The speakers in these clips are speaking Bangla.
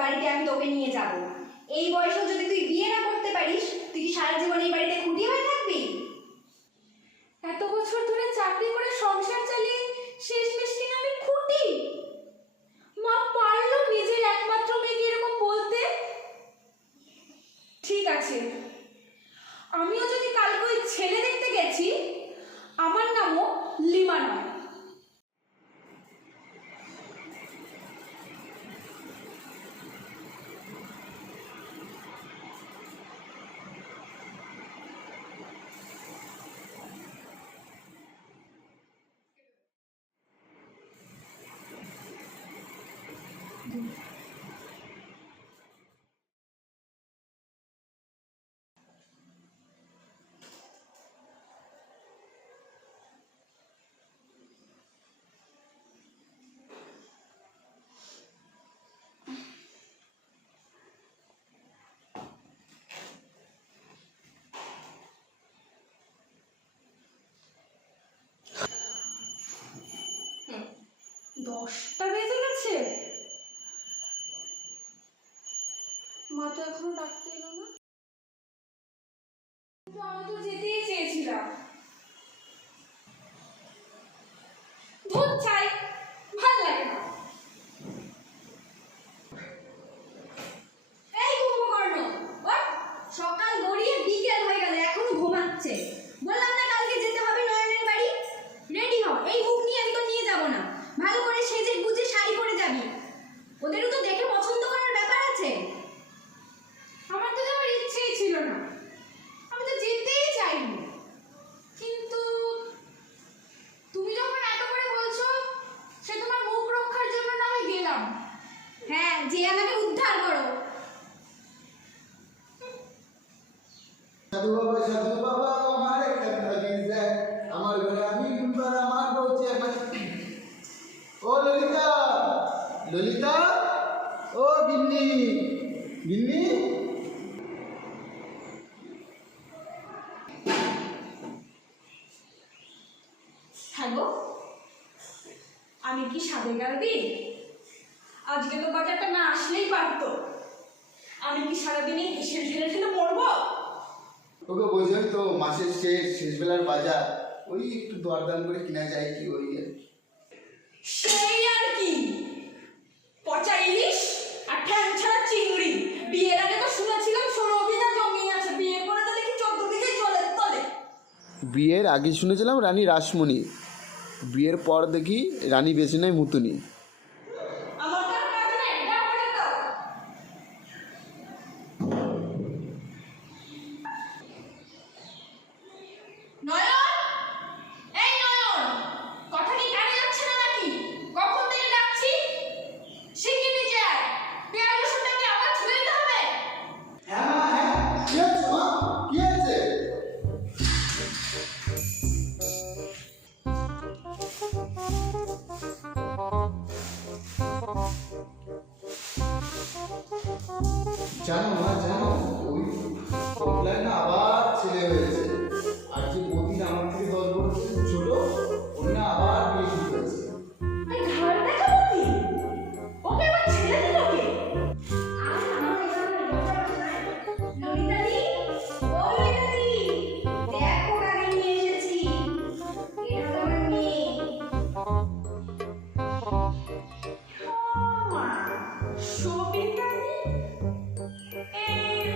বাড়িতে আমি তোকে নিয়ে যাব না। এই বয়সেও যদি তুই বিয়ে না করতে পারিস, তুই কি সারা জীবন এই বাড়িতে খুঁটি হয়ে থাকবি? এত বছর ধরে চাকরি করে সংসার চালিয়ে শেষমেশ কিনা আমি খুঁটি? মা পারলো নিজের একমাত্র মেয়েকে এরকম বলতে? ঠিক আছে, আমিও যদি কালকে ওই ছেলে দেখতে গেছি, আমার নামও লিমা নয়। দশটা বেজে গেছে, মা তো এখনো ডাকতে এলো না। আমি তো যেতেই চেয়েছিলাম। ধুর চাই, ভাল লাগে না। এই কুম্ভকর্ণ, ওঠ! সকাল গড়িয়ে বিকেল হয়ে গেল, এখনো ঘুমাচ্ছে। বললাম না কালকে যেতে হবে নয়নের বাড়ি। রেডি হ, এই মুখ নিয়ে আমি তো নিয়ে যাব না। ভালো করে সেজে গুজে শাড়ি পরে যাবি। ওদেরও তো দেখে পছন্দ করার ব্যাপার আছে। আমার তো যাওয়ার ইচ্ছেই ছিল না, আমি তো যেতেই চাইনি। কিন্তু তুমি যখন এত করে বলছো, সে তোমার মুখ রক্ষার জন্য না হয় গেলাম। হ্যাঁ, যে আমাকে উদ্ধার করো। সাধু বাবা আমার একটা দিন দেয়, আমার ঘরে আমি দুবার আমার বলছি একবার। ও ললিতা, ললিতা, ও গিন্নি, গিন্নি। হ্যাঁ গো, আমি কি সাদে গালবি? আজকে তো বাজারটা না আসলেই পারতো। আমি কি সারাদিনে হিসেব ঢেলে ঢেলে মরবো? ওকে বোঝোই তো, মাসের শেষ বেলার বাজার, ওই একটু দরদাম করে কিনা যায় কি ওই আর কি। সেই আর কি, পচা ইলিশ আর ঠ্যাংছাড়া চিংড়ি। বিয়ের আগে তো শুনেছিলাম 16 বিঘা জমি আছে, বিয়ের পরে তো দেখি 14 বিঘাই জলের তলে। বিয়ের আগে শুনেছিলাম রানী রাসমণি, বিয়ের পর দেখি রানী বেছে নেয় মুতুনি। আমার তো আর কাজ নেই, যাও করে দাও। নয়ন, এই নয়ন, কথা কি কানে যাচ্ছে না নাকি? কখন থেকে ডাকছি? শিগগির নিচে আয়, পেঁয়াজ রসুনটা কি আবার ছুঁয়ে দিতে হবে? হ্যাঁ মা, হ্যাঁ, কি হয়েছে মা, কি হয়েছে? জানো মা, জানো ওই কমলায় না আবার ছেলে হয়েছে। আর যে বদিন আমার থেকে 10 বছর ছোট, ওর না আবার বিয়ে শুরু হয়েছে। এই ঘর দেখাবো কি? ওকে আবার ছেড়ে দিল কে? ললিতাদি, ও ললিতাদি, দেখো কাকে নিয়ে এসেছি। এটা তো আমার মেয়ে। মা, সবিতাদি, এই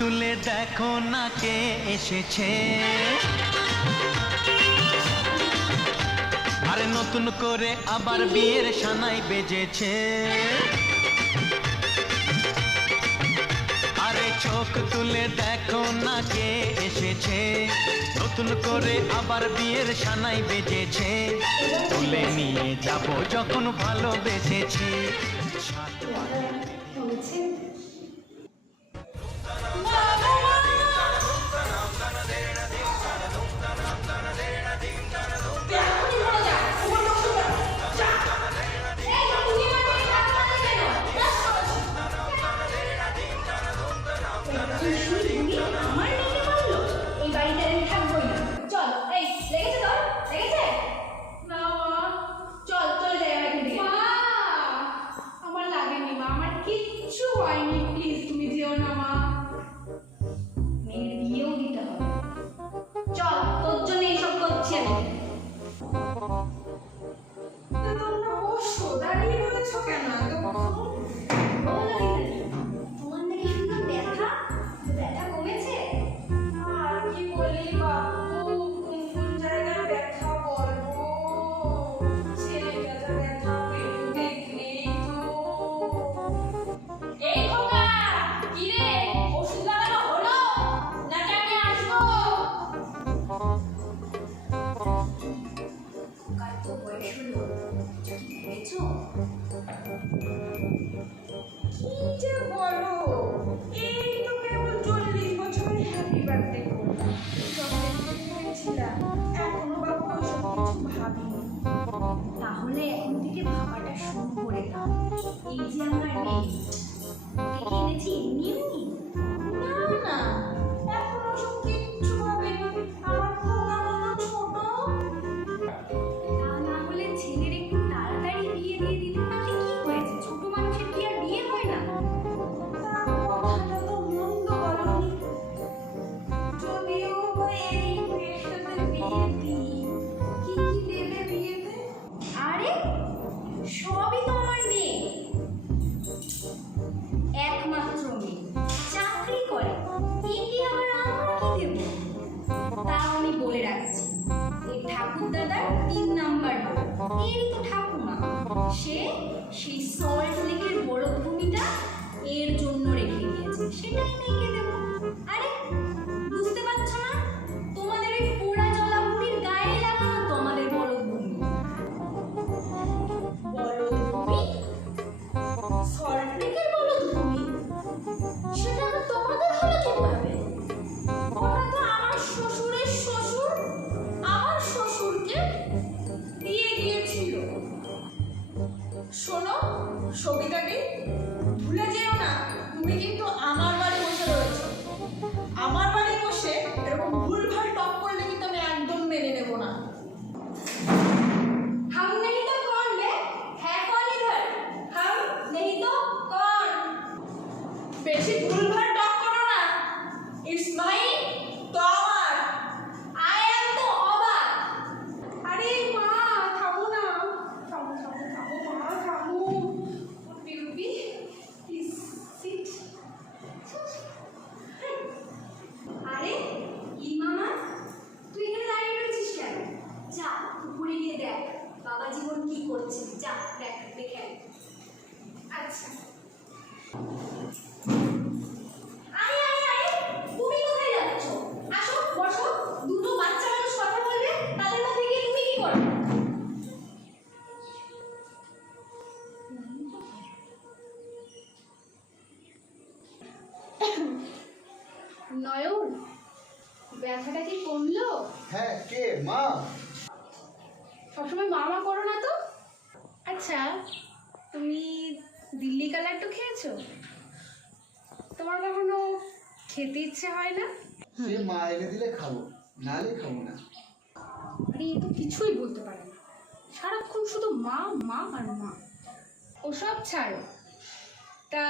তুলে দেখো না কে এসেছে, আরে নতুন করে আবার বিয়ের সানাই বেজেছে। আরে চোখ তুলে দেখো না কে এসেছে, নতুন করে আবার বিয়ের সানাই বেজেছে। তুলে নিয়ে যাব যখন ভালোবেসেছি। আমার মেয়েকে মারলো, এই বাড়িতে আমি থাকবোই না। চল, এই লেগেছে তোর? লেগেছে? না মা, চল চলে যাই আমরা এখান থেকে। মা আমার লাগেনি মা, আমার কিচ্ছু হয়নি, প্লিজ তুমি যেও না মা। মেয়ের বিয়েও দিতে হবে। চল, তোর জন্য এইসব করছি আমি। তা তোমরা বসো, দাঁড়িয়ে রয়েছো কেন এতক্ষণ? তোমার নাকি শুনলাম ব্যথা? ব্যথা কমেছে? আর কি বলি বাবু, কোন কোন জায়গায় ব্যথা বলবো, ছেলেটা যা ব্যথা পেল দেখলেই তো। এই খোকা, কি রে, ওষুধ লাগানো হলো নাকি আমি আসবো? কার তো বয়স হলো, কিছু কি ভেবেছো? কি যে বলো, এই তো কেবল 40 বছরে হ্যাপি বার্থডে করলাম, চকলেট কিনেছিলাম, এখনো বাবু ওইসব কিছু ভাবিনি। তাহলে এখন থেকে ভাবাটা শুরু করে দাও। এই যে আমার মেয়ে, ওকে কি এনেছি এমনি এমনি? না না, এখন ওসব কিচ্ছু ভাবিনি, আমার খোকা মতো ছোট। তা না হলে ছেলের একটু তাড়াতাড়ি বিয়ে দিয়ে দিতে পারলে কি হয়েছে? ছোট মানুষের কি আর বিয়ে হয় না? তার কথাটা তো মন্দ বলনি, যদিও বা এই মেয়ের সাথে বিয়ে দিই, কি কি দেবে বিয়েতে? আরে সবই তো আমার মেয়ে, একমাত্র মেয়ে, চাকরি করে, একে আবার আমরা কি দেব? তাও আমি বলে রাখছি, এই ঠাকুর দাদার 3 নাম্বার বউ, এরই তো ঠাকুমা। সে সেই সল্ট লেকের বড় ভূমিটা এর জন্য রেখে দিয়েছে, সেটাই মেয়েকে দেব। আরে বুঝতে পারছো না? তোমাদের ওই পোড়া জলাভূমির গায়ে লাগানো তো আমাদের বড় ভূমি। বলদভূমি? সল্ট লেকের বলদভূমি? সেটা আবার তোমাদের হলো কিভাবে? ওটা তো আমার শ্বশুরের শ্বশুর আমার শ্বশুরকে দিয়ে গিয়েছিল। শোনো সবিতাদি, ভুলে যেও না তুমি কিন্তু আমার বাড়ি বসে রয়েছো। আমার বাড়ি বসে এরকম ভুলভাল টক করলে কিন্তু আমি একদম মেনে নেব না। हम नहीं तो कौन बे? है कौन इधर? हम नहीं तो कौन? বেশি ভুলভাল টক করো না। ইটস মাই, তো আমার। I am तो অবাক। আরে মা থামো না, থামো থামো থামো মা থামো। Ruby please sit. আরে ই মামা, তুই এখানে দাঁড়িয়ে রয়েছিস কেন? যা উপরে গিয়ে দেখ বাবা জীবন কি করছে, যা দেখ, দেখে আয়। আচ্ছা আরে আরে আরে, তুমি কোথায় যাচ্ছ? আসো বসো, দুটো বাচ্চা মানুষ কথা বলবে, তাদের মধ্যে গিয়ে তুমি কি করবে? নয়ন, ব্যথাটা কি কমলো? হ্যাঁ, কে মা? সবসময় মামা করো না তো। আচ্ছা তুমি দিল্লি কালারটা খেয়েছো? তোমার কখনো খেতে ইচ্ছে হয় না? সে মা এনে দিলে খাবো, নালে খাবো না। আরে এ তো কিছুই বলতে পারে না, সারাক্ষণ শুধু মা মা আর মা। ওসব ছাড়ো, তা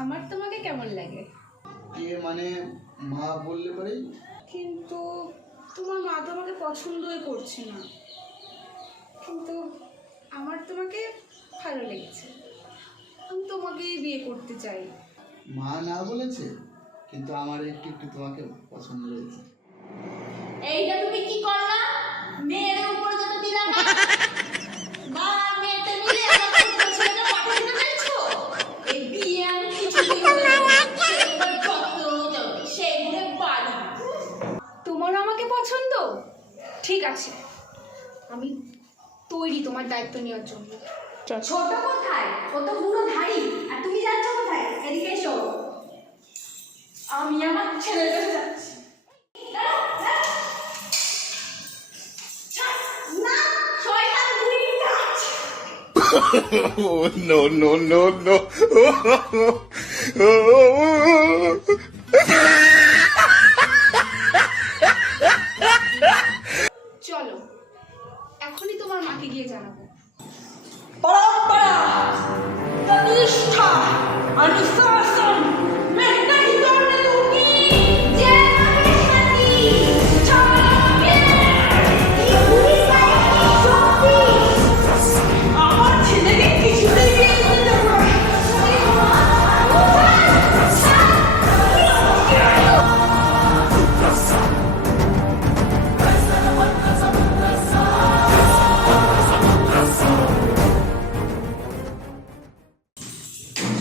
আমার তোমাকে কেমন লাগে? কে মানে মা বললে পরেই? কিন্তু তোমার মা তো আমাকে পছন্দই করছে না, কিন্তু আমার তোমাকে ভালো লেগেছে, আমি তোমাকেই বিয়ে করতে চাই। মা না বলেছে, কিন্তু আমার একটু একটু তোমাকে পছন্দ হয়েছে। এইটা তুমি কি করলা? মেয়ের উপর যত দিলা না, মা আর মেয়েতে মিলে আমার ছোট ছেলেকে পাঠিয়ে দিতে চাইছো? এই বিয়ে আমি কিছুতেই হতে দেব না। সেগুলোর যত্ন নিতে হবে, সেগুলো বাড়ি। তোমার আমাকে পছন্দ? ঠিক আছে, আমি তৈরি তোমার দায়িত্ব নেওয়ার জন্য। ছোট কোথায়? ও তো পুরো ধাড়ি। আর তুমি যাচ্ছ কোথায়? এদিকে এসো। আমি আমার ছেলের কাছে যাচ্ছি। না, শয়তান বুড়ি কাজ। Oh, no, no, no, no. চলো, এখনই তোমার মাকে গিয়ে জানাবো। পরম্পরা, প্রতিষ্ঠা, অনুশাসন, মেহনতি করনে তুমি। জয় মাগেশ্বরী, চলো। এই বুড়ি গায়ে কি শক্তি! আমার ছেলেকে কিছুতেই বিয়ে দিতে দেব না।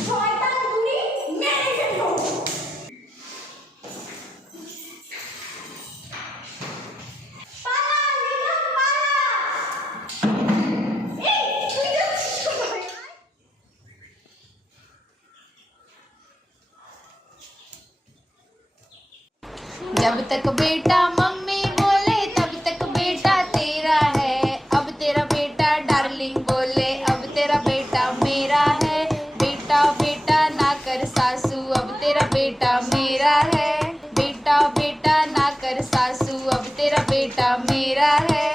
শয়তান বুড়ি, মেরে ফেলো। পালা, রিনা, পালা। এই, তুই যাচ্ছিস কোথায়? जब तक बेटा मम्मी बोले तब तक बेटा तेरा है, अब तेरा बेटा डार्लिंग बोले अब तेरा बेटा मेरा है, बेटा बेटा ना कर सासू अब तेरा बेटा मेरा है, बेटा बेटा ना कर सासू अब तेरा बेटा मेरा है।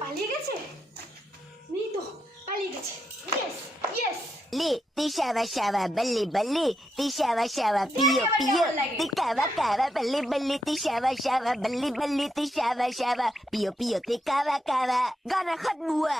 পালিয়ে গেছে? নেই তো, পালিয়ে গেছে। Yes, yes. Li, ti shava shava, belly belly, ti shava shava, pio pio, ti cava cava, belly belly, ti shava shava, belly belly, ti shava shava, pio pio, ti cava cava, gonna hot mua.